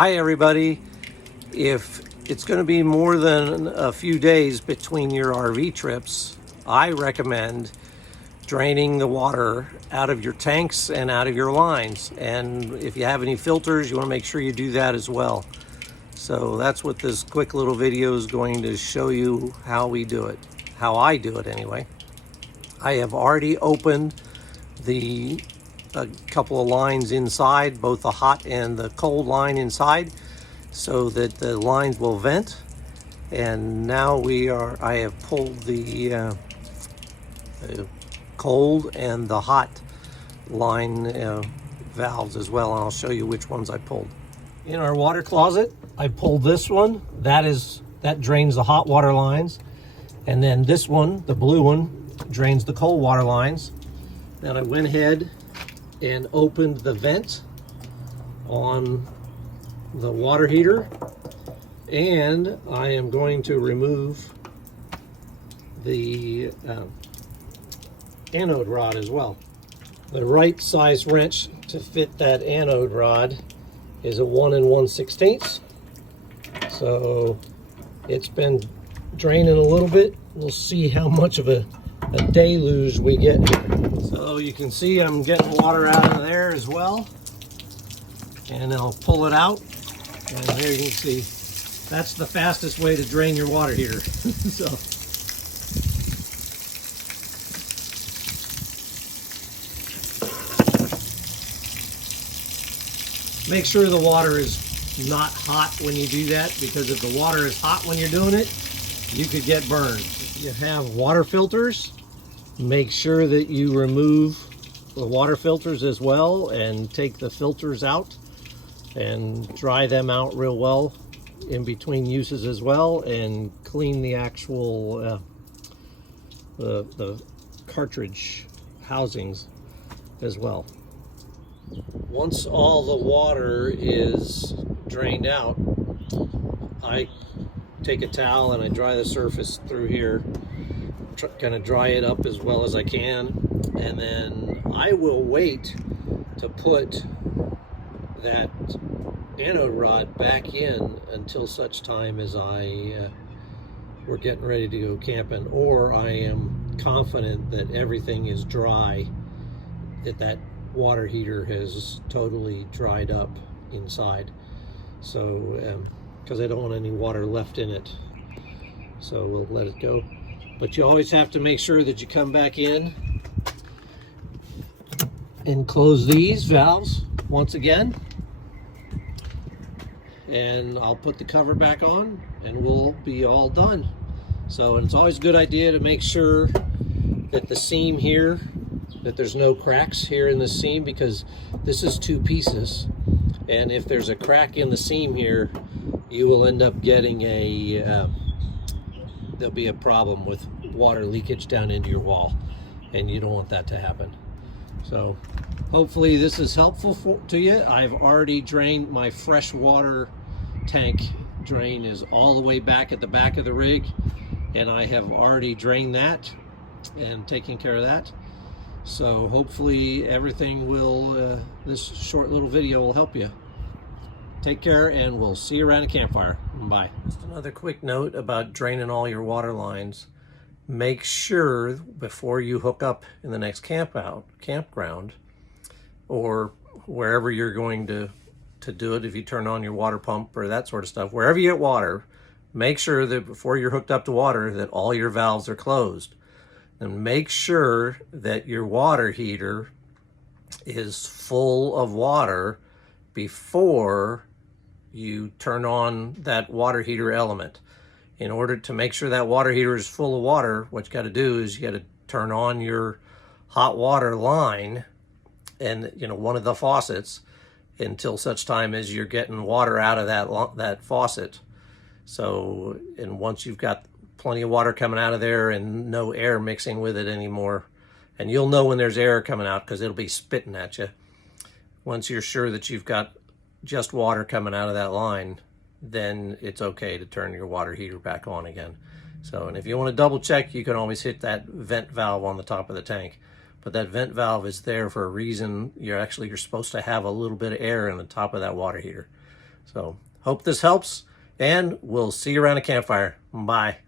Hi everybody. If it's going to be more than a few days between your RV trips, I recommend draining the water out of your tanks and out of your lines. And if you have any filters, you want to make sure you do that as well. So that's what this quick little video is going to show you how we do it, how I do it anyway. I have already opened a couple of lines inside, both the hot and the cold line inside, so that the lines will vent. And now I have pulled the cold and the hot line valves as well, and I'll show you which ones I pulled. In our water closet, I pulled this one. That drains the hot water lines, and then this one, the blue one, drains the cold water lines. Then I went ahead and opened the vent on the water heater, and I am going to remove the anode rod as well. The right size wrench to fit that anode rod is a 1 1/16. So it's been draining a little bit. We'll see how much of a deluge we get here. So you can see I'm getting water out of there as well, and I'll pull it out, and there you can see that's the fastest way to drain your water heater. So make sure the water is not hot when you do that, because if the water is hot when you're doing it, you could get burned. If you have water filters, make sure that you remove the water filters as well, and take the filters out and dry them out real well in between uses as well, and clean the actual the cartridge housings as well. Once all the water is drained out, I take a towel and I dry the surface through here, kind of dry it up as well as I can, and then I will wait to put that anode rod back in until such time as we're getting ready to go camping, or I am confident that everything is dry, that water heater has totally dried up inside. So because I don't want any water left in it, so we'll let it go. But you always have to make sure that you come back in and close these valves once again, and I'll put the cover back on and we'll be all done. So, and it's always a good idea to make sure that the seam here, that there's no cracks here in the seam, because this is 2 pieces, and if there's a crack in the seam here, you will end up getting there'll be a problem with water leakage down into your wall, and you don't want that to happen. So hopefully this is helpful to you. I've already drained my fresh water tank. Drain is all the way back at the back of the rig, and I have already drained that and taken care of that. So hopefully everything will, this short little video will help you. Take care, and we'll see you around a campfire. Bye. Just another quick note about draining all your water lines. Make sure before you hook up in the next campground, or wherever you're going to do it, if you turn on your water pump or that sort of stuff, wherever you get water, make sure that before you're hooked up to water that all your valves are closed. And make sure that your water heater is full of water before you turn on that water heater element. In order to make sure that water heater is full of water, what you got to do is you got to turn on your hot water line, and one of the faucets, until such time as you're getting water out of that faucet. So, and once you've got plenty of water coming out of there and no air mixing with it anymore, and you'll know when there's air coming out because it'll be spitting at you. Once you're sure that you've got just water coming out of that line, then it's okay to turn your water heater back on again. So, and if you want to double check, you can always hit that vent valve on the top of the tank. But that vent valve is there for a reason. You're supposed to have a little bit of air in the top of that water heater. So hope this helps, and we'll see you around a campfire. Bye.